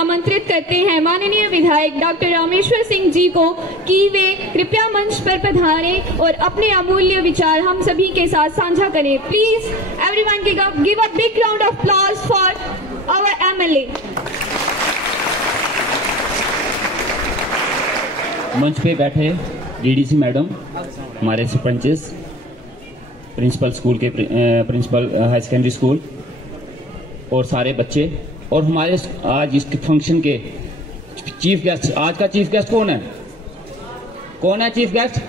आमंत्रित करते हैं माननीय विधायक डॉक्टर रामेश्वर सिंह जी को कि वे कृपया मंच पर पधारें और अपने अमूल्य विचार हम सभी के साथ साझा करें। Please everyone give a big round of applause for our MLA. मंच पे बैठे डीडीसी मैडम, हमारे सरपंचेस, प्रिंसिपल स्कूल के प्रिंसिपल हाई सेकेंडरी स्कूल और सारे बच्चे, और हमारे आज इस फंक्शन के चीफ गेस्ट। आज का चीफ गेस्ट कौन है? कौन है चीफ गेस्ट?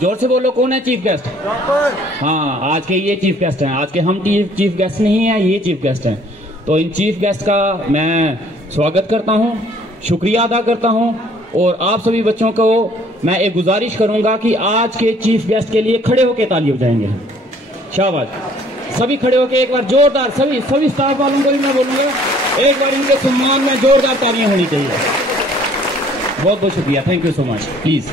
जोर से बोलो, कौन है चीफ गेस्ट? हाँ, आज के ये चीफ गेस्ट हैं। आज के हम चीफ गेस्ट नहीं हैं, ये चीफ गेस्ट हैं। तो इन चीफ गेस्ट का मैं स्वागत करता हूँ, शुक्रिया अदा करता हूँ, और आप सभी बच्चों को मैं एक गुजारिश करूंगा कि आज के चीफ गेस्ट के लिए खड़े होकर ताली बजाएंगे। शाबाश, सभी खड़े होकर एक बार जोरदार, सभी स्टाफ वालों को भी मैं बोलूंगा एक बार इनके सम्मान में जोरदार तालियां होनी चाहिए। बहुत बहुत शुक्रिया, thank you so much. Please,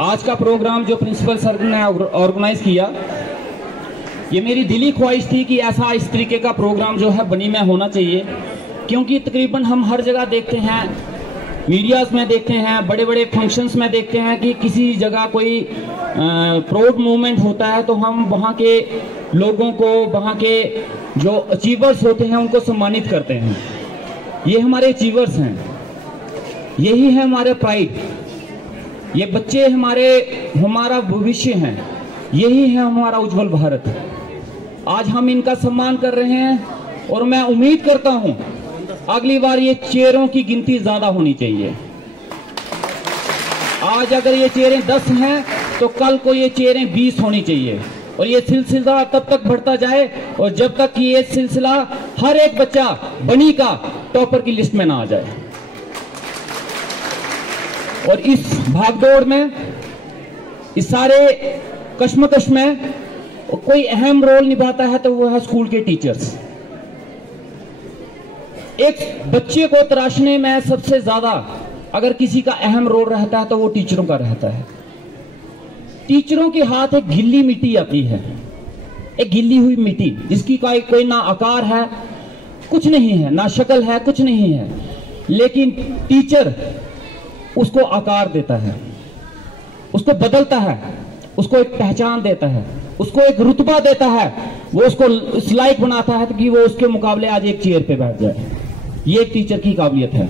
आज का प्रोग्राम जो प्रिंसिपल सर ने ऑर्गेनाइज किया, ये मेरी दिली ख्वाहिश थी कि ऐसा इस तरीके का प्रोग्राम जो है बनी में होना चाहिए, क्योंकि तकरीबन हम हर जगह देखते हैं, मीडियाज में देखते हैं, बड़े बड़े फंक्शंस में देखते हैं कि किसी जगह कोई प्राउड मूवमेंट होता है तो हम वहाँ के लोगों को, वहाँ के जो अचीवर्स होते हैं उनको सम्मानित करते हैं। ये हमारे अचीवर्स हैं, यही है हमारे प्राइड, ये बच्चे हमारा भविष्य हैं, यही है हमारा उज्जवल भारत। आज हम इनका सम्मान कर रहे हैं और मैं उम्मीद करता हूं अगली बार ये चेयरों की गिनती ज्यादा होनी चाहिए। आज अगर ये चेयरें 10 हैं तो कल को ये चेयरें 20 होनी चाहिए, और ये सिलसिला तब तक बढ़ता जाए और जब तक कि ये सिलसिला हर एक बच्चा बनी का टॉपर की लिस्ट में ना आ जाए। और इस भागदौड़ में, इस सारे कश्मकश में कोई अहम रोल निभाता है तो वो है स्कूल के टीचर्स। एक बच्चे को तराशने में सबसे ज्यादा अगर किसी का अहम रोल रहता है तो वो टीचरों का रहता है। टीचरों के हाथ एक गिल्ली मिट्टी आती है, एक गिल्ली हुई मिट्टी जिसकी कोई ना आकार है, कुछ नहीं है, ना शक्ल है, कुछ नहीं है, लेकिन टीचर उसको आकार देता है, उसको बदलता है, उसको एक पहचान देता है, उसको एक रुतबा देता है, वो उसको इस लायक बनाता है कि वो उसके मुकाबले आज एक चेयर पे बैठ जाए। ये एक टीचर की काबिलियत है।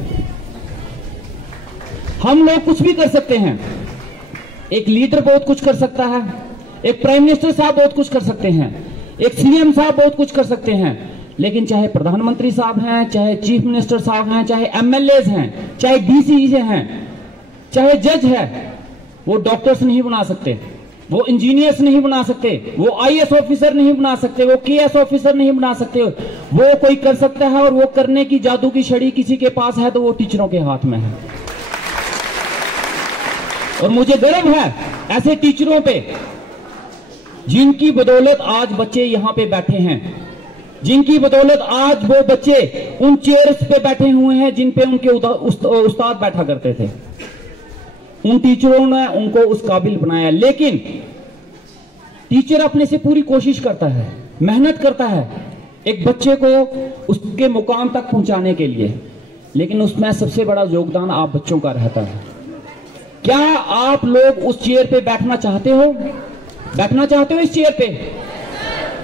हम लोग कुछ भी कर सकते हैं, एक लीडर बहुत कुछ कर सकता है, एक प्राइम मिनिस्टर साहब बहुत कुछ कर सकते हैं, एक सीएम साहब बहुत कुछ कर सकते हैं, लेकिन चाहे प्रधानमंत्री साहब हैं, चाहे चीफ मिनिस्टर साहब हैं, चाहे एमएलए हैं, चाहे डीसी हैं, चाहे जज है, वो डॉक्टर्स नहीं बना सकते, वो इंजीनियर्स नहीं बना सकते, वो आईएएस ऑफिसर नहीं बना सकते, वो केएस ऑफिसर नहीं बना सकते। वो कोई कर सकता है और वो करने की जादू की छड़ी किसी के पास है तो वो टीचरों के हाथ में है। और मुझे गर्व है ऐसे टीचरों पे जिनकी बदौलत आज बच्चे यहां पे बैठे हैं, जिनकी बदौलत आज वो बच्चे उन चेयर्स पे बैठे हुए हैं जिन पे उनके उस्ताद बैठा करते थे। उन टीचरों ने उनको उस काबिल बनाया। लेकिन टीचर अपने से पूरी कोशिश करता है, मेहनत करता है एक बच्चे को उसके मुकाम तक पहुंचाने के लिए, लेकिन उसमें सबसे बड़ा योगदान आप बच्चों का रहता है। क्या आप लोग उस चेयर पे बैठना चाहते हो? बैठना चाहते हो इस चेयर पे?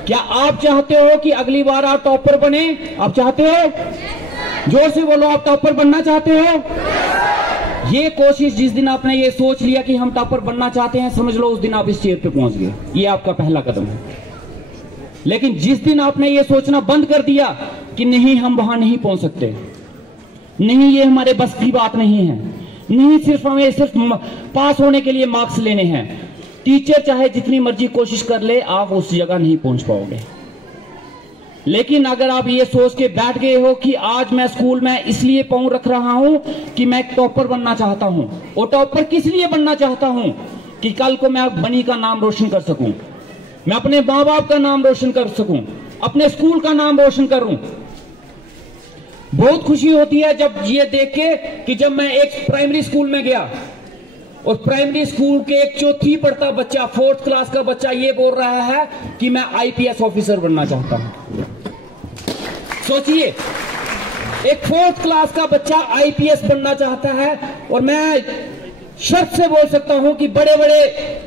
क्या आप चाहते हो कि अगली बार आप टॉपर बने? आप चाहते हो? जोर से बोलो, आप टॉपर बनना चाहते हो? ये कोशिश, जिस दिन आपने ये सोच लिया कि हम टॉपर बनना चाहते हैं, समझ लो उस दिन आप इस चेयर पे पहुंच गए। ये आपका पहला कदम है। लेकिन जिस दिन आपने ये सोचना बंद कर दिया कि नहीं हम वहां नहीं पहुंच सकते, नहीं ये हमारे बस की बात नहीं है, नहीं सिर्फ हमें सिर्फ पास होने के लिए मार्क्स लेने हैं, टीचर चाहे जितनी मर्जी कोशिश कर ले आप उस जगह नहीं पहुंच पाओगे। लेकिन अगर आप ये सोच के बैठ गए हो कि आज मैं स्कूल में इसलिए पाँव रख रहा हूं कि मैं टॉपर बनना चाहता हूं, और टॉपर किस लिए बनना चाहता हूं कि कल को मैं बनी का नाम रोशन कर सकूं, मैं अपने माँ बाप का नाम रोशन कर सकूं, अपने स्कूल का नाम रोशन करूं। बहुत खुशी होती है जब ये देख के कि जब मैं एक प्राइमरी स्कूल में गया और प्राइमरी स्कूल के एक चौथी पढ़ता बच्चा, 4th क्लास का बच्चा ये बोल रहा है कि मैं आईपीएस ऑफिसर बनना चाहता हूं। सोचिए, एक 4th क्लास का बच्चा आईपीएस बनना चाहता है, और मैं शर्त से बोल सकता हूं कि बड़े बड़े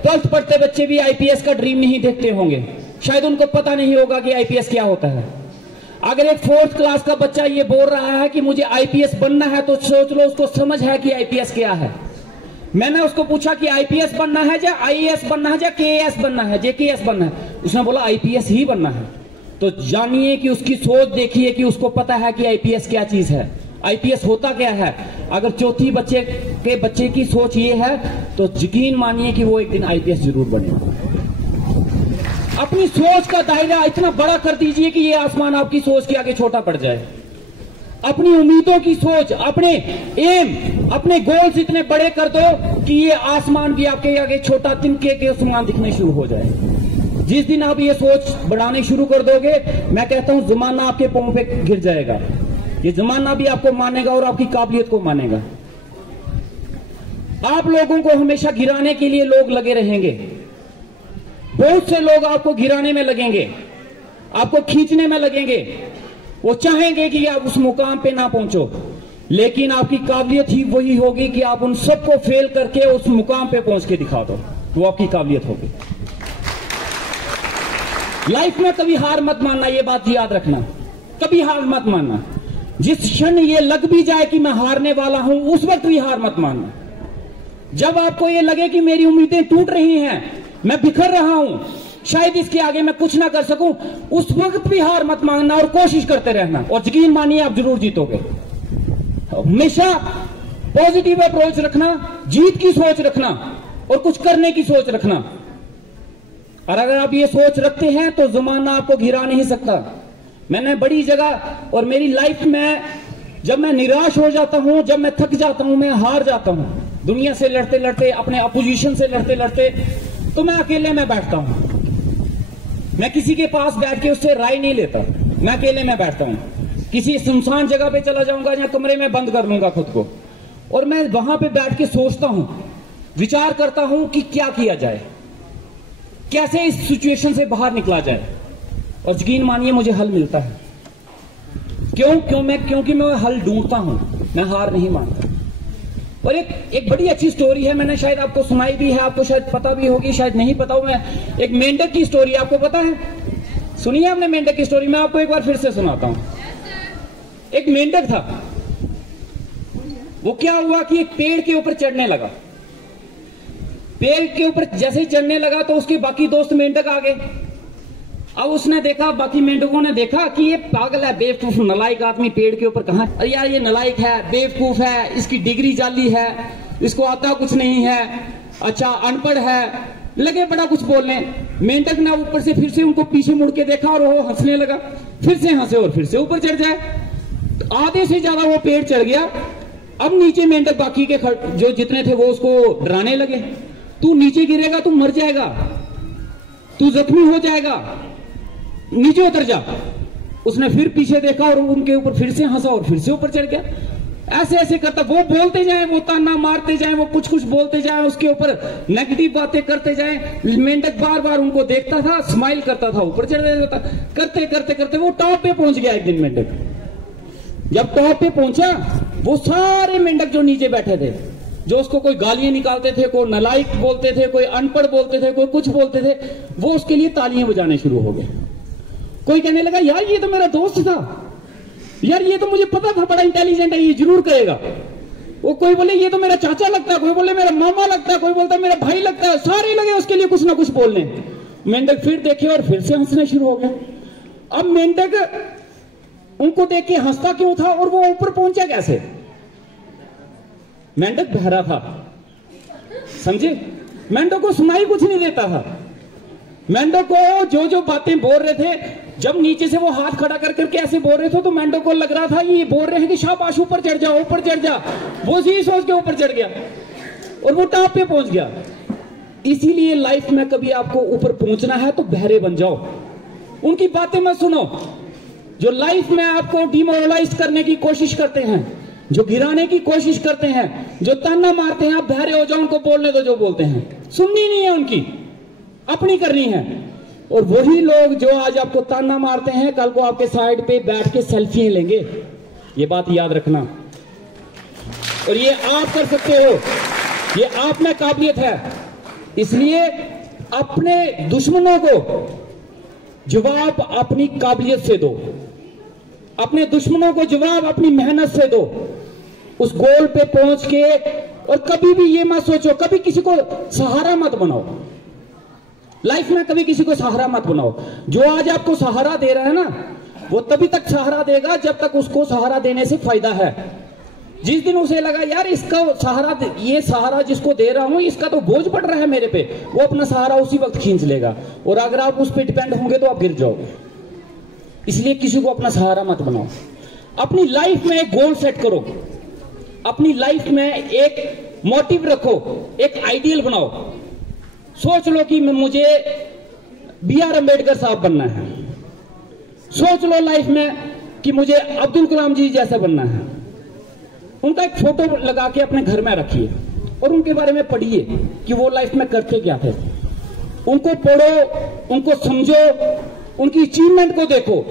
12th पढ़ते बच्चे भी आईपीएस का ड्रीम नहीं देखते होंगे, शायद उनको पता नहीं होगा कि आईपीएस क्या होता है। अगर एक 4th क्लास का बच्चा ये बोल रहा है कि मुझे आईपीएस बनना है, तो सोच लो उसको समझ है कि आईपीएस क्या है। मैंने उसको पूछा कि आईपीएस बनना है या आईएएस बनना है या केएएस बनना है, जेकेएस बनना है, उसने बोला आईपीएस ही बनना है। तो जानिए कि उसकी सोच देखिए कि उसको पता है कि आईपीएस क्या चीज है, आईपीएस होता क्या है। अगर चौथी बच्चे की सोच ये है तो यकीन मानिए कि वो एक दिन आईपीएस जरूर बनेगा। अपनी सोच का दायरा इतना बड़ा कर दीजिए कि ये आसमान आपकी सोच के आगे छोटा पड़ जाए। अपनी उम्मीदों की सोच, अपने एम, अपने गोल्स इतने बड़े कर दो कि ये आसमान भी आपके आगे छोटा, तिनके के आसमान दिखने शुरू हो जाए। जिस दिन आप ये सोच बढ़ाने शुरू कर दोगे, मैं कहता हूं जमाना आपके पांव पे गिर जाएगा। ये जमाना भी आपको मानेगा और आपकी काबिलियत को मानेगा। आप लोगों को हमेशा गिराने के लिए लोग लगे रहेंगे। बहुत से लोग आपको गिराने में लगेंगे, आपको खींचने में लगेंगे। वो चाहेंगे कि आप उस मुकाम पे ना पहुंचो, लेकिन आपकी काबिलियत ही वही होगी कि आप उन सबको फेल करके उस मुकाम पे पहुंच के दिखा दो, तो आपकी काबिलियत होगी। लाइफ में कभी हार मत मानना, ये बात याद रखना, कभी हार मत मानना। जिस क्षण ये लग भी जाए कि मैं हारने वाला हूं, उस वक्त भी हार मत मानना। जब आपको ये लगे कि मेरी उम्मीदें टूट रही हैं, मैं बिखर रहा हूं, शायद इसके आगे मैं कुछ ना कर सकूं, उस वक्त भी हार मत मानना और कोशिश करते रहना, और यकीन मानिए आप जरूर जीतोगे। हमेशा पॉजिटिव अप्रोच रखना, जीत की सोच रखना और कुछ करने की सोच रखना। और अगर आप ये सोच रखते हैं तो जमाना आपको गिरा नहीं सकता। मैंने बड़ी जगह और मेरी लाइफ में जब मैं निराश हो जाता हूं, जब मैं थक जाता हूं, मैं हार जाता हूं, दुनिया से लड़ते लड़ते, अपने अपोजिशन से लड़ते लड़ते, तो मैं अकेले में बैठता हूं। मैं किसी के पास बैठ के उससे राय नहीं लेता, मैं अकेले में बैठता हूं। किसी सुनसान जगह पे चला जाऊंगा या कमरे में बंद कर लूंगा खुद को, और मैं वहां पे बैठ के सोचता हूं, विचार करता हूं कि क्या किया जाए, कैसे इस सिचुएशन से बाहर निकला जाए। और यकीन मानिए मुझे हल मिलता है। क्योंकि मैं हल ढूंढता हूं, मैं हार नहीं मानता। और एक बड़ी अच्छी स्टोरी है, मैंने शायद आपको सुनाई भी है, आपको शायद पता भी होगी, शायद नहीं पता हो। मैं एक मेंढक की स्टोरी, आपको पता है, सुनिए आपने मेंढक की स्टोरी, मैं आपको एक बार फिर से सुनाता हूं। एक मेंढक था, वो क्या हुआ कि एक पेड़ के ऊपर चढ़ने लगा। पेड़ के ऊपर जैसे ही चढ़ने लगा तो उसके बाकी दोस्त मेंढक आ गए। अब उसने देखा, बाकी मेंढकों ने देखा कि ये पागल है, बेवकूफ नलायक आदमी पेड़ के ऊपर कहां, अरे यार ये नलायक है, बेवकूफ है, इसकी डिग्री जाली है, इसको आता कुछ नहीं है, अच्छा अनपढ़ है, लगे बड़ा कुछ बोलने। मेंढक ने ऊपर से फिर से उनको पीछे मुड़ के देखा और वो हंसने लगा, फिर से हंसे और फिर से ऊपर चढ़ जाए। तो आधे से ज्यादा वो पेड़ चढ़ गया। अब नीचे मेंढक बाकी के जो जितने थे वो उसको डराने लगे, तू नीचे गिरेगा, तू मर जाएगा, तू जख्मी हो जाएगा, नीचे उतर जा। उसने फिर पीछे देखा और उनके ऊपर फिर से हंसा और फिर से ऊपर चढ़ गया। ऐसे ऐसे करता, वो बोलते जाए, वो ताना मारते जाए, वो कुछ कुछ बोलते जाए, उसके ऊपर नेगेटिव बातें करते जाए। मेंढक बार बार उनको देखता था, स्माइल करता था, ऊपर चढ़ जाता। करते करते करते वो टॉप पे पहुंच गया। एक दिन मेंढक जब टॉप पे पहुंचा, वो सारे मेंढक जो नीचे बैठे थे, जो उसको कोई गालियां निकालते थे, कोई नालायक बोलते थे, कोई अनपढ़ बोलते थे, कोई कुछ बोलते थे, वो उसके लिए तालियां बजाने शुरू हो गए। कोई कहने लगा, यार ये तो मेरा दोस्त था, यार ये तो मुझे पता था बड़ा इंटेलिजेंट है, ये जरूर करेगा। वो कोई बोले ये तो मेरा चाचा लगता है, कोई बोले मेरा मामा लगता है, कोई बोलता मेरा भाई लगता है, सारे लगे उसके लिए कुछ ना कुछ बोलने। मेंढक फिर देखे और फिर से हंसने शुरू हो गए। अब मेंढक उनको देख के हंसता क्यों था और वो ऊपर पहुंचा कैसे? मेंढक बहरा था, समझे? मेंढक को सुनाई कुछ नहीं देता था। मेंढक को जो जो बातें बोल रहे थे, जब नीचे से वो हाथ खड़ा कर करके ऐसे बोल रहे थे, तो मेंढक को लग रहा था ये बोल रहे हैं कि शाबाश ऊपर चढ़ जा, ऊपर चढ़ जा। वो यही सोच के ऊपर चढ़ गया और वो टॉप पे पहुंच गया। इसीलिए लाइफ में कभी आपको ऊपर पहुंचना है तो बहरे बन जाओ, उनकी बातें मत सुनो जो लाइफ में आपको डिमोरलाइज करने की कोशिश करते हैं, जो गिराने की कोशिश करते हैं, जो ताना मारते हैं, आप बहरे हो जाओ, उनको बोलने दो जो बोलते हैं, सुननी नहीं है उनकी, अपनी करनी है। और वही लोग जो आज आपको ताना मारते हैं, कल को आपके साइड पे बैठ के सेल्फी लेंगे। ये बात याद रखना। और ये आप कर सकते हो, ये आप में काबिलियत है। इसलिए अपने दुश्मनों को जवाब अपनी काबिलियत से दो, अपने दुश्मनों को जवाब अपनी मेहनत से दो, उस गोल पे पहुंच के। और कभी भी ये मत सोचो, कभी किसी को सहारा मत बनाओ लाइफ में, कभी किसी को सहारा मत बनाओ। जो आज आपको सहारा दे रहा है ना, वो तभी तक सहारा देगा जब तक उसको सहारा देने से फायदा है। जिस दिन उसे लगा यार इसका सहारा, ये सहारा जिसको दे रहा हूं इसका तो बोझ पड़ रहा है मेरे पे, वो अपना सहारा उसी वक्त खींच लेगा। और अगर आप उस पर डिपेंड होंगे तो आप गिर जाओगे। इसलिए किसी को अपना सहारा मत बनाओ। अपनी लाइफ में एक गोल सेट करो, अपनी लाइफ में एक मोटिव रखो, एक आइडियल बनाओ। सोच लो कि मुझे B.R. अम्बेडकर साहब बनना है। सोच लो लाइफ में कि मुझे अब्दुल कलाम जी जैसा बनना है। उनका एक फोटो लगा के अपने घर में रखिए और उनके बारे में पढ़िए कि वो लाइफ में करते क्या थे। उनको पढ़ो, उनको समझो, उनकी अचीवमेंट को देखो।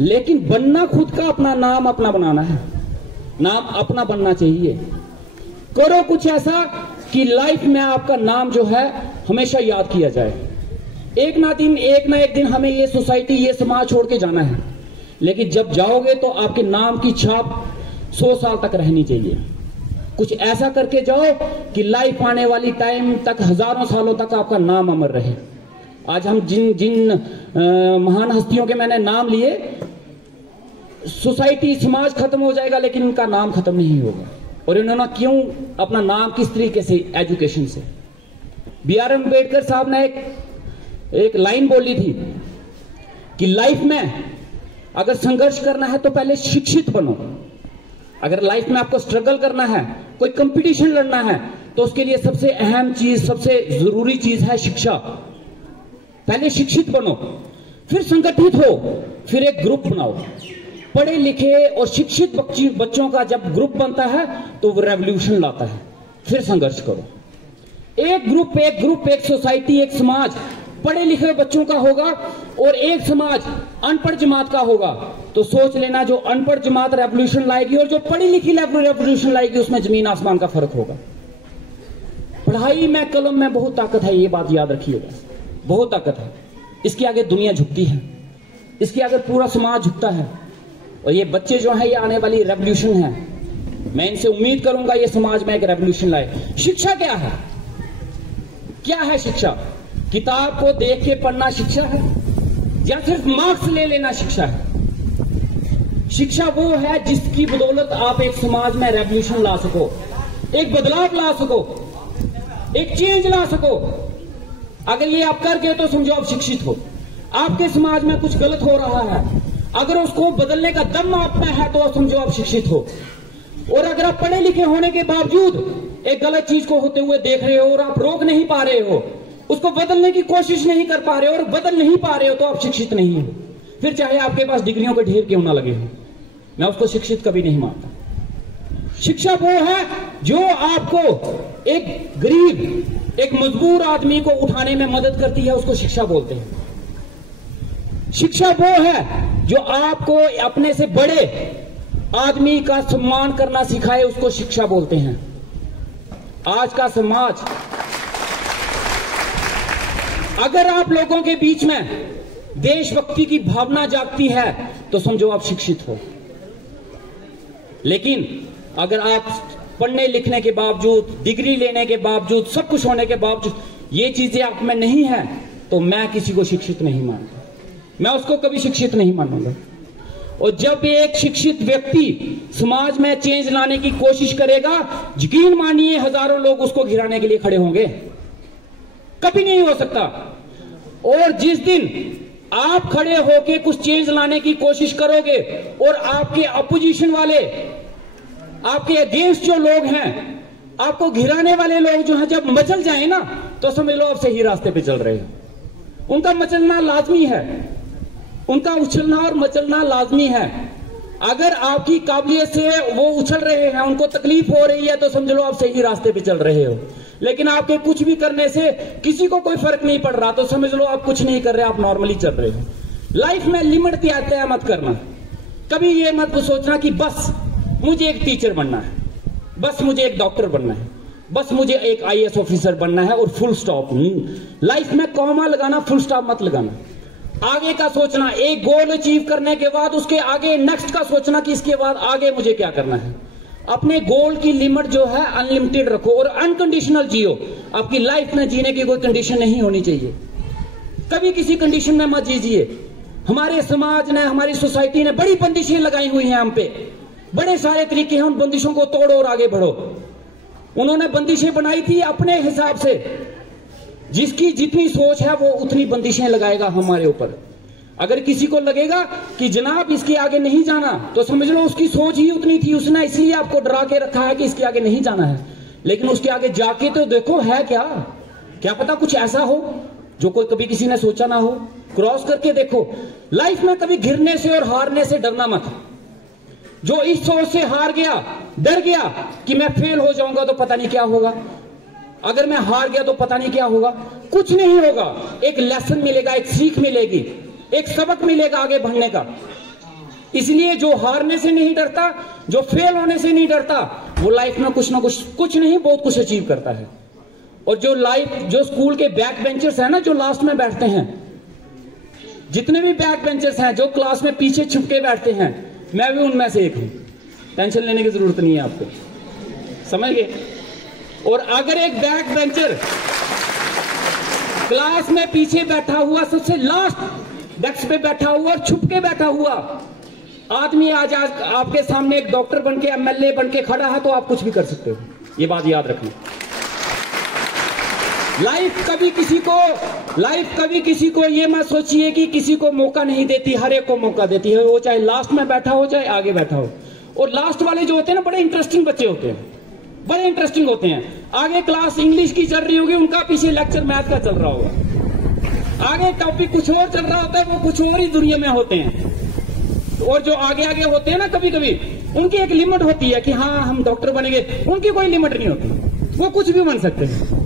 लेकिन बनना खुद का, अपना नाम अपना बनाना है, नाम अपना बनना चाहिए। करो कुछ ऐसा कि लाइफ में आपका नाम जो है हमेशा याद किया जाए। एक ना एक दिन हमें ये सोसाइटी, ये समाज छोड़ के जाना है, लेकिन जब जाओगे तो आपके नाम की छाप 100 साल तक रहनी चाहिए। कुछ ऐसा करके जाओ कि लाइफ आने वाली टाइम तक, हजारों सालों तक आपका नाम अमर रहे। आज हम जिन महान हस्तियों के मैंने नाम लिए, सोसाइटी, समाज खत्म हो जाएगा लेकिन उनका नाम खत्म नहीं होगा। और इन्होंने क्यों अपना नाम, किस तरीके से, एजुकेशन से। B.R. अम्बेडकर साहब ने एक लाइन बोली थी कि लाइफ में अगर संघर्ष करना है तो पहले शिक्षित बनो। अगर लाइफ में आपको स्ट्रगल करना है, कोई कंपटीशन लड़ना है, तो उसके लिए सबसे अहम चीज, सबसे जरूरी चीज है शिक्षा। पहले शिक्षित बनो, फिर संगठित हो, फिर एक ग्रुप बनाओ। पढ़े लिखे और शिक्षित बच्चों का जब ग्रुप बनता है तो वो रेवोल्यूशन लाता है। फिर संघर्ष करो। एक ग्रुप, एक सोसाइटी, एक समाज पढ़े लिखे बच्चों का होगा और एक समाज अनपढ़ जमात का होगा, तो सोच लेना जो अनपढ़ जमात रेवोल्यूशन लाएगी और जो पढ़ी लिखी रेवोल्यूशन लाएगी, उसमें जमीन आसमान का फर्क होगा। पढ़ाई में, कलम में बहुत ताकत है, ये बात याद रखिएगा, बहुत ताकत है। इसके आगे दुनिया झुकती है, इसके आगे पूरा समाज झुकता है। और ये बच्चे जो है, ये आने वाली रेवोल्यूशन है। मैं इनसे उम्मीद करूंगा ये समाज में एक रेवोल्यूशन लाए। शिक्षा क्या है? क्या है शिक्षा? किताब को देख के पढ़ना शिक्षा है या सिर्फ मार्क्स ले लेना शिक्षा है? शिक्षा वो है जिसकी बदौलत आप एक समाज में रेवोल्यूशन ला सको, एक बदलाव ला सको, एक चेंज ला सको। अगर ये आप कर गए तो समझो आप शिक्षित हो। आपके समाज में कुछ गलत हो रहा है, अगर उसको बदलने का दम आप में है तो समझो आप शिक्षित हो। और अगर आप पढ़े लिखे होने के बावजूद एक गलत चीज को होते हुए देख रहे हो और आप रोक नहीं पा रहे हो, उसको बदलने की कोशिश नहीं कर पा रहे हो और बदल नहीं पा रहे हो, तो आप शिक्षित नहीं हो। फिर चाहे आपके पास डिग्रियों के ढेर क्यों ना लगे हो, मैं उसको शिक्षित कभी नहीं मानता। शिक्षा वो है जो आपको, एक गरीब, एक मजबूर आदमी को उठाने में मदद करती है, उसको शिक्षा बोलते हैं। शिक्षा वो है जो आपको अपने से बड़े आदमी का सम्मान करना सिखाए, उसको शिक्षा बोलते हैं। आज का समाज, अगर आप लोगों के बीच में देशभक्ति की भावना जागती है तो समझो आप शिक्षित हो। लेकिन अगर आप पढ़ने लिखने के बावजूद, डिग्री लेने के बावजूद, सब कुछ होने के बावजूद ये चीजें आप में नहीं है, तो मैं किसी को शिक्षित नहीं मानता, मैं उसको कभी शिक्षित नहीं मानूंगा। और जब एक शिक्षित व्यक्ति समाज में चेंज लाने की कोशिश करेगा, यकीन मानिए हजारों लोग उसको गिराने के लिए खड़े होंगे, कभी नहीं हो सकता। और जिस दिन आप खड़े होकर कुछ चेंज लाने की कोशिश करोगे और आपके अपोजिशन वाले, आपके अगेंस्ट जो लोग हैं, आपको घिराने वाले लोग जो हैं, जब मचल जाए ना, तो समझ लो आप सही रास्ते पे चल रहे हो। उनका मचलना लाजमी है, उनका उछलना और मचलना लाजमी है। अगर आपकी काबिलियत से वो उछल रहे हैं, उनको तकलीफ हो रही है, तो समझ लो आप सही रास्ते पे चल रहे हो। लेकिन आपके कुछ भी करने से किसी को कोई फर्क नहीं पड़ रहा, तो समझ लो आप कुछ नहीं कर रहे, आप नॉर्मली चल रहे हो। लाइफ में लिमिट तय मत करना। कभी ये मत सोचना कि बस मुझे एक टीचर बनना है, बस मुझे एक डॉक्टर बनना है, बस मुझे एक IAS ऑफिसर बनना है और फुल स्टॉप। लाइफ में कॉमा लगाना, फुल स्टॉप मत लगाना। आगे का सोचना, एक गोल अचीव करने के बाद उसके आगे नेक्स्ट का सोचना कि इसके बाद आगे मुझे क्या करना है। अपने गोल की लिमिट जो है अनलिमिटेड रखो और अनकंडीशनल जियो। आपकी लाइफ में जीने की कोई कंडीशन नहीं होनी चाहिए, कभी किसी कंडीशन में मत जीजिए। हमारे समाज ने, हमारी सोसाइटी ने बड़ी बंदिशें लगाई हुई हैं हम पे, बड़े सारे तरीके हैं, उन बंदिशों को तोड़ो और आगे बढ़ो। उन्होंने बंदिशें बनाई थी अपने हिसाब से, जिसकी जितनी सोच है वो उतनी बंदिशें लगाएगा हमारे ऊपर। अगर किसी को लगेगा कि जनाब इसके आगे नहीं जाना, तो समझ लो उसकी सोच ही उतनी थी, उसने इसलिए आपको डरा के रखा है कि इसके आगे नहीं जाना है। लेकिन उसके आगे जाके तो देखो है क्या पता कुछ ऐसा हो जो कोई कभी किसी ने सोचा ना हो। क्रॉस करके देखो। लाइफ में कभी गिरने से और हारने से डरना मत। जो इस सोच से हार गया, डर गया कि मैं फेल हो जाऊंगा तो पता नहीं क्या होगा, अगर मैं हार गया तो पता नहीं क्या होगा, कुछ नहीं होगा। एक लेसन मिलेगा, एक सीख मिलेगी, एक सबक मिलेगा आगे बढ़ने का। इसलिए जो हारने से नहीं डरता, जो फेल होने से नहीं डरता, वो लाइफ में कुछ ना कुछ नहीं बहुत कुछ अचीव करता है। और जो स्कूल के बैक बेंचर्स हैं ना, जो लास्ट में बैठते हैं, जितने भी बैक बेंचर्स हैं जो क्लास में पीछे छुप के बैठते हैं, मैं भी उनमें से एक हूं। टेंशन लेने की जरूरत नहीं है आपको, समझ गए। और अगर एक बैक बेंचर क्लास में पीछे बैठा हुआ, सबसे लास्ट डेस्क पे बैठा हुआ और छुप के बैठा हुआ आदमी आज आपके सामने एक डॉक्टर बनके, MLA बनके खड़ा है, तो आप कुछ भी कर सकते हो। ये बात याद रखना। लाइफ कभी किसी को ये मत सोचिए कि किसी को मौका नहीं देती, हर एक को मौका देती है, वो चाहे लास्ट में बैठा हो चाहे आगे बैठा हो। और लास्ट वाले जो होते हैं ना, बड़े इंटरेस्टिंग बच्चे होते हैं, बड़े इंटरेस्टिंग होते हैं। आगे क्लास इंग्लिश की चल रही होगी, उनका पीछे लेक्चर मैथ का चल रहा होगा, आगे टॉपिक कुछ और चल रहा होता है, वो कुछ और ही दुनिया में होते हैं। और जो आगे होते हैं ना, कभी कभी उनकी एक लिमिट होती है कि हाँ हम डॉक्टर बनेंगे, उनकी कोई लिमिट नहीं होती, वो कुछ भी बन सकते हैं।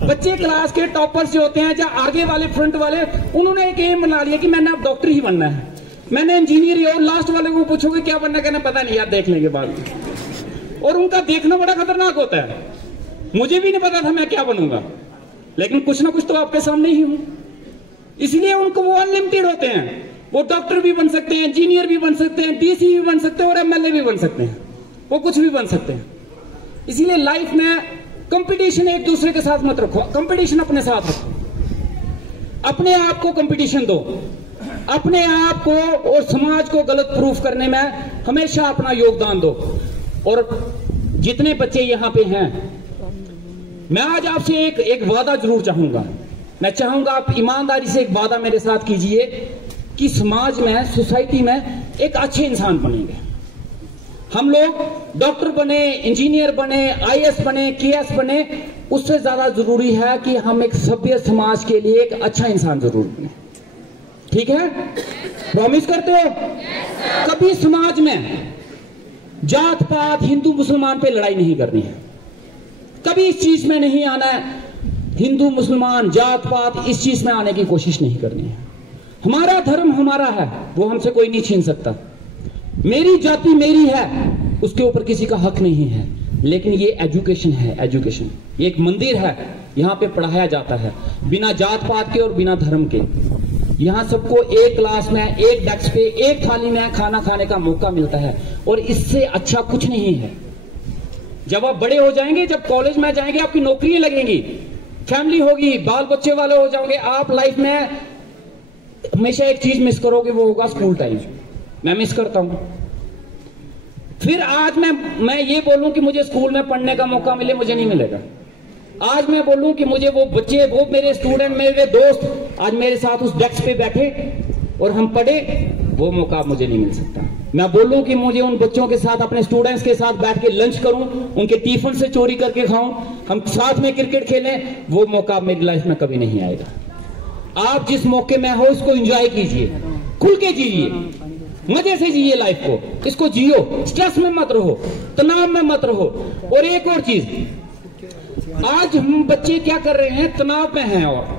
बच्चे क्लास के टॉपर्स जो होते हैं, या आगे वाले फ्रंट वाले, उन्होंने एक एम बना लिया कि मैंने अब डॉक्टर ही बनना है, मैंने इंजीनियर ही। और लास्ट वाले को पूछोगे क्या बनना, कहना पता नहीं यार, देख लेंगे बाद में। और उनका देखना बड़ा खतरनाक होता है। मुझे भी नहीं पता था मैं क्या बनूंगा, लेकिन कुछ ना कुछ तो आपके सामने ही हूं। इसलिए उनको वो अनलिमिटेड होते हैं, वो डॉक्टर भी बन सकते हैं, इंजीनियर भी बन सकते हैं, DC भी बन सकते हैं और MLA भी बन सकते हैं, वो कुछ भी बन सकते हैं। इसीलिए लाइफ में कंपटीशन एक दूसरे के साथ मत रखो, कंपटीशन अपने साथ रखो। अपने आप को कंपटीशन दो, अपने आप को और समाज को गलत प्रूफ करने में हमेशा अपना योगदान दो। और जितने बच्चे यहां पे हैं, मैं आज आपसे एक वादा जरूर चाहूंगा। मैं चाहूंगा आप ईमानदारी से एक वादा मेरे साथ कीजिए कि समाज में, सोसाइटी में एक अच्छे इंसान बनेंगे। हम लोग डॉक्टर बने, इंजीनियर बने, IAS बने, KS बने, उससे ज्यादा जरूरी है कि हम एक सभ्य समाज के लिए एक अच्छा इंसान जरूर बने। ठीक है? प्रॉमिस करते हो? कभी समाज में जात पात, हिंदू मुसलमान पे लड़ाई नहीं करनी है, कभी इस चीज में नहीं आना है। हिंदू मुसलमान, जात पात, इस चीज में आने की कोशिश नहीं करनी है। हमारा धर्म हमारा है, वो हमसे कोई नहीं छीन सकता। मेरी जाति मेरी है, उसके ऊपर किसी का हक नहीं है। लेकिन ये एजुकेशन है, एजुकेशन ये एक मंदिर है, यहाँ पे पढ़ाया जाता है बिना जात पात के और बिना धर्म के। यहाँ सबको एक क्लास में, एक डेस्क पे, एक थाली में खाना खाने का मौका मिलता है, और इससे अच्छा कुछ नहीं है। जब आप बड़े हो जाएंगे, जब कॉलेज में जाएंगे, आपकी नौकरी लगेंगी, फैमिली होगी, बाल बच्चे वाले हो जाओगे, आप लाइफ में हमेशा एक चीज मिस करोगे, वो होगा स्कूल टाइम। मैं मिस करता हूं। फिर आज मैं ये बोलूं कि मुझे स्कूल में पढ़ने का मौका मिले, मुझे नहीं मिलेगा। आज मैं बोलूं कि मुझे वो बच्चे, वो मेरे स्टूडेंट, मेरे दोस्त आज मेरे साथ उस डेस्क पे बैठे और हम पढ़े, वो मौका मुझे नहीं मिल सकता। मैं बोलूं कि मुझे उन बच्चों के साथ, अपने स्टूडेंट्स के साथ बैठ के लंच करूं, उनके टिफिन से चोरी करके खाऊं, हम साथ में क्रिकेट खेलें, वो मौका मेरी लाइफ में कभी नहीं आएगा। आप जिस मौके में हो उसको एंजॉय कीजिए, खुल के जीजिए। मजे से जिए लाइफ को, इसको जियो, स्ट्रेस में मत रहो, तनाव में मत रहो। और एक और चीज, आज हम बच्चे क्या कर रहे हैं, तनाव में हैं और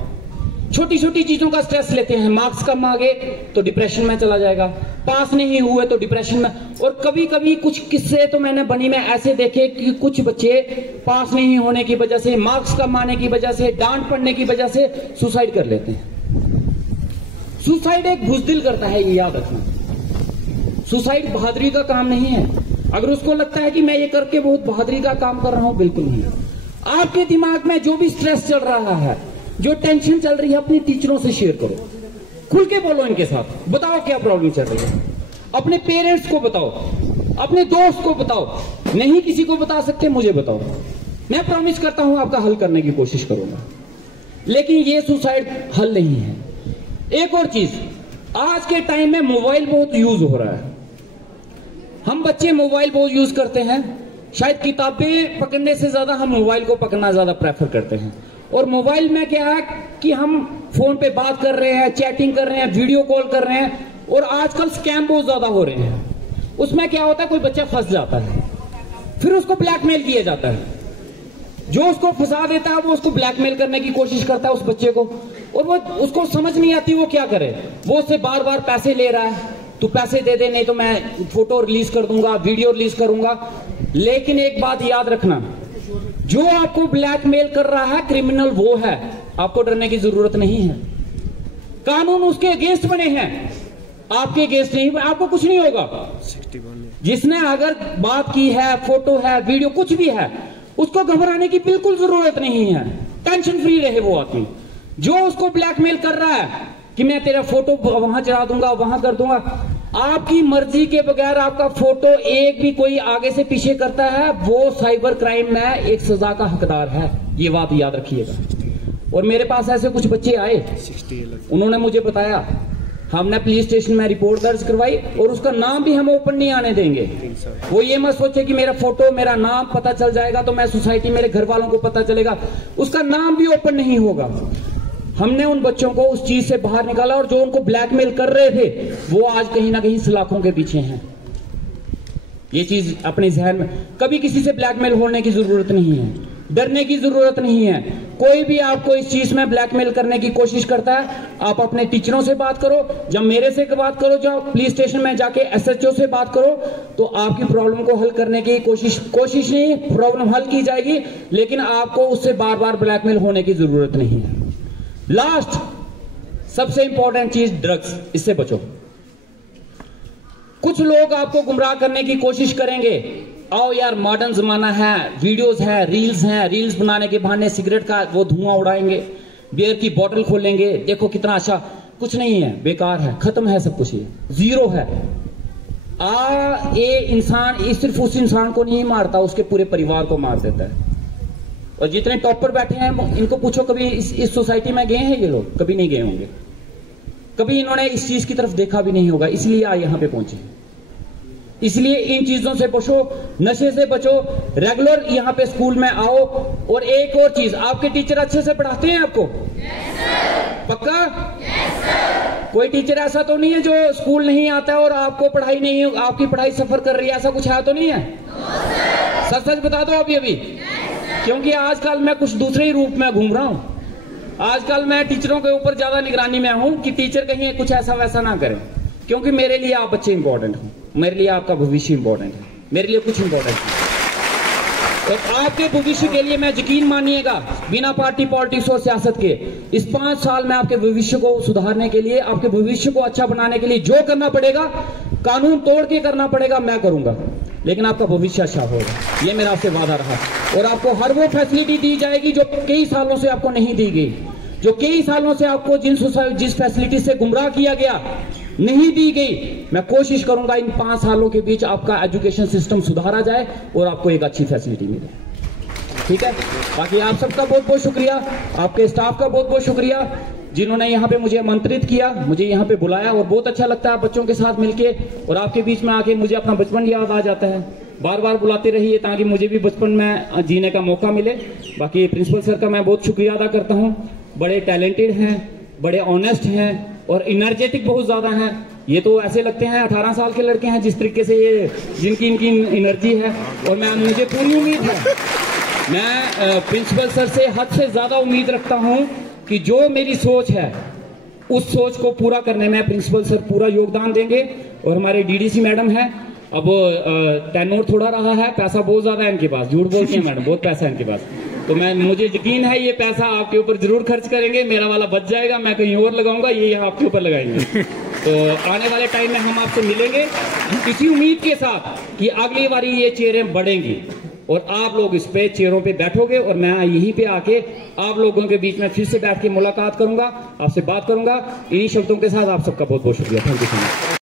छोटी छोटी चीजों का स्ट्रेस लेते हैं। मार्क्स कम आ गए तो डिप्रेशन में चला जाएगा, पास नहीं हुए तो डिप्रेशन में। और कभी कभी कुछ किस्से तो मैंने बनी में ऐसे देखे कि कुछ बच्चे पास नहीं होने की वजह से, मार्क्स कम आने की वजह से, डांट पड़ने की वजह से सुसाइड कर लेते हैं। सुसाइड एक बुज़दिल करता है, ये याद रखना। सुसाइड बहादुरी का काम नहीं है। अगर उसको लगता है कि मैं ये करके बहुत बहादुरी का काम कर रहा हूं, बिल्कुल नहीं। आपके दिमाग में जो भी स्ट्रेस चल रहा है, जो टेंशन चल रही है, अपने टीचरों से शेयर करो, खुल के बोलो इनके साथ, बताओ क्या प्रॉब्लम चल रही है। अपने पेरेंट्स को बताओ, अपने दोस्त को बताओ, नहीं किसी को बता सकते मुझे बताओ, मैं प्रॉमिस करता हूं आपका हल करने की कोशिश करूंगा। लेकिन ये सुसाइड हल नहीं है। एक और चीज, आज के टाइम में मोबाइल बहुत यूज हो रहा है। हम बच्चे मोबाइल बहुत यूज करते हैं, शायद किताबें पकड़ने से ज्यादा हम मोबाइल को पकड़ना ज्यादा प्रेफर करते हैं। और मोबाइल में क्या है कि हम फोन पे बात कर रहे हैं, चैटिंग कर रहे हैं, वीडियो कॉल कर रहे हैं, और आजकल स्कैम बहुत ज्यादा हो रहे हैं। उसमें क्या होता है, कोई बच्चा फंस जाता है, फिर उसको ब्लैकमेल किया जाता है। जो उसको फंसा देता है वो उसको ब्लैकमेल करने की कोशिश करता है उस बच्चे को, और वो उसको समझ नहीं आती वो क्या करे। वो उससे बार बार पैसे ले रहा है, तू पैसे दे दे नहीं तो मैं फोटो रिलीज कर दूंगा, वीडियो रिलीज करूंगा। लेकिन एक बात याद रखना, जो आपको ब्लैकमेल कर रहा है क्रिमिनल वो है, आपको डरने की जरूरत नहीं है। कानून उसके अगेंस्ट बने हैं, आपके अगेंस्ट नहीं। आपको कुछ नहीं होगा। जिसने अगर बात की है, फोटो है, वीडियो कुछ भी है, उसको घबराने की बिल्कुल जरूरत नहीं है। टेंशन फ्री रहे वो आदमी। जो उसको ब्लैकमेल कर रहा है कि मैं तेरा फोटो वहां चढ़ा दूंगा, वहां कर दूंगा, आपकी मर्जी के बगैर आपका फोटो एक भी कोई आगे से पीछे करता है, वो साइबर क्राइम में एक सजा का हकदार है। ये बात याद रखिएगा। और मेरे पास ऐसे कुछ बच्चे आए, उन्होंने मुझे बताया, हमने पुलिस स्टेशन में रिपोर्ट दर्ज करवाई और उसका नाम भी हम ओपन नहीं आने देंगे। वो ये मत सोचे कि मेरा फोटो, मेरा नाम पता चल जाएगा तो मैं सोसाइटी, मेरे घर वालों को पता चलेगा, उसका नाम भी ओपन नहीं होगा। हमने उन बच्चों को उस चीज से बाहर निकाला, और जो उनको ब्लैकमेल कर रहे थे वो आज कहीं ना कहीं सलाखों के पीछे हैं। ये चीज अपने जहन में, कभी किसी से ब्लैकमेल होने की जरूरत नहीं है, डरने की जरूरत नहीं है। कोई भी आपको इस चीज में ब्लैकमेल करने की कोशिश करता है, आप अपने टीचरों से बात करो, जब मेरे से बात करो, जब पुलिस स्टेशन में जाके SHO से बात करो, तो आपकी प्रॉब्लम को हल करने की कोशिश नहीं, प्रॉब्लम हल की जाएगी, लेकिन आपको उससे बार बार ब्लैकमेल होने की जरूरत नहीं है। लास्ट सबसे इंपॉर्टेंट चीज, ड्रग्स, इससे बचो। कुछ लोग आपको गुमराह करने की कोशिश करेंगे, आओ यार मॉडर्न जमाना है, वीडियोस है, रील्स बनाने के बहाने सिगरेट का वो धुआं उड़ाएंगे, बियर की बोतल खोलेंगे, देखो कितना अच्छा। कुछ नहीं है, बेकार है, खत्म है सब कुछ, ये जीरो है। ये इंसान सिर्फ उस इंसान को नहीं मारता, उसके पूरे परिवार को मार देता है। और जितने टॉपर बैठे हैं इनको पूछो, कभी इस सोसाइटी में गए हैं ये लोग? कभी नहीं गए होंगे, कभी इन्होंने इस चीज की तरफ देखा भी नहीं होगा, इसलिए आज यहां पे पहुंचे। इसलिए इन चीजों से बचो, नशे से बचो, रेगुलर यहां पे स्कूल में आओ। और एक और चीज, आपके टीचर अच्छे से पढ़ाते हैं आपको? पक्का? कोई टीचर ऐसा तो नहीं है जो स्कूल नहीं आता है और आपको पढ़ाई नहीं, आपकी पढ़ाई सफर कर रही है, ऐसा कुछ है तो नहीं है? सच सच बता दो अभी। क्योंकि आजकल मैं कुछ दूसरे ही रूप में घूम रहा हूं। आजकल मैं टीचरों के ऊपर ज्यादा निगरानी में हूं कि टीचर कहीं कुछ ऐसा वैसा ना करें, क्योंकि मेरे लिए आप बच्चे इंपॉर्टेंट हो, मेरे लिए आपका भविष्य इंपॉर्टेंट है, मेरे लिए कुछ इंपॉर्टेंट है। तो आपके भविष्य के लिए मैं यकीन मानिएगा, बिना पार्टी पॉलिटिक्स और सियासत के इस 5 साल में आपके भविष्य को सुधारने के लिए, आपके भविष्य को अच्छा बनाने के लिए जो करना पड़ेगा, कानून तोड़ के करना पड़ेगा, मैं करूंगा। लेकिन आपका भविष्य अच्छा होगा, ये मेरा आपसे वादा रहा। और आपको हर वो फैसिलिटी दी जाएगी जो कई सालों से आपको नहीं दी गई, जो कई सालों से आपको जिस फैसिलिटी से गुमराह किया गया, नहीं दी गई। मैं कोशिश करूंगा इन 5 सालों के बीच आपका एजुकेशन सिस्टम सुधारा जाए और आपको एक अच्छी फैसिलिटी मिले। ठीक है? बाकी आप सबका बहुत बहुत शुक्रिया, आपके स्टाफ का बहुत बहुत शुक्रिया जिन्होंने यहाँ पे मुझे आमंत्रित किया, मुझे यहाँ पे बुलाया। और बहुत अच्छा लगता है बच्चों के साथ मिलके और आपके बीच में आके मुझे अपना बचपन याद आ जाता है। बार बार बुलाते रहिए ताकि मुझे भी बचपन में जीने का मौका मिले। बाकी प्रिंसिपल सर का मैं बहुत शुक्रिया अदा करता हूँ, बड़े टैलेंटेड हैं, बड़े ऑनेस्ट हैं और इनर्जेटिक बहुत ज्यादा हैं। ये तो ऐसे लगते हैं 18 साल के लड़के हैं जिस तरीके से ये जिनकी इनकी एनर्जी है। और मुझे पूरी उम्मीद है, मैं प्रिंसिपल सर से हद से ज्यादा उम्मीद रखता हूं कि जो मेरी सोच है उस सोच को पूरा करने में प्रिंसिपल सर पूरा योगदान देंगे। और हमारे डीडीसी मैडम है, अब टेनोर थोड़ा रहा है, पैसा बहुत ज्यादा है इनके पास, झूठ बोलते हैं मैडम, बहुत पैसा है इनके पास। तो मुझे यकीन है ये पैसा आपके ऊपर जरूर खर्च करेंगे, मेरा वाला बच जाएगा, मैं कहीं और लगाऊंगा, ये यहाँ आपके ऊपर लगाएंगे। तो आने वाले टाइम में हम आपसे मिलेंगे इसी उम्मीद के साथ कि अगली बारी ये चेयरें बढ़ेंगी और आप लोग इस पे चेयरों पे बैठोगे और मैं यहीं पे आके आप लोगों के बीच में फिर से बैठ के मुलाकात करूंगा, आपसे बात करूंगा। इन्हीं शब्दों के साथ आप सबका बहुत बहुत शुक्रिया। Thank you so much.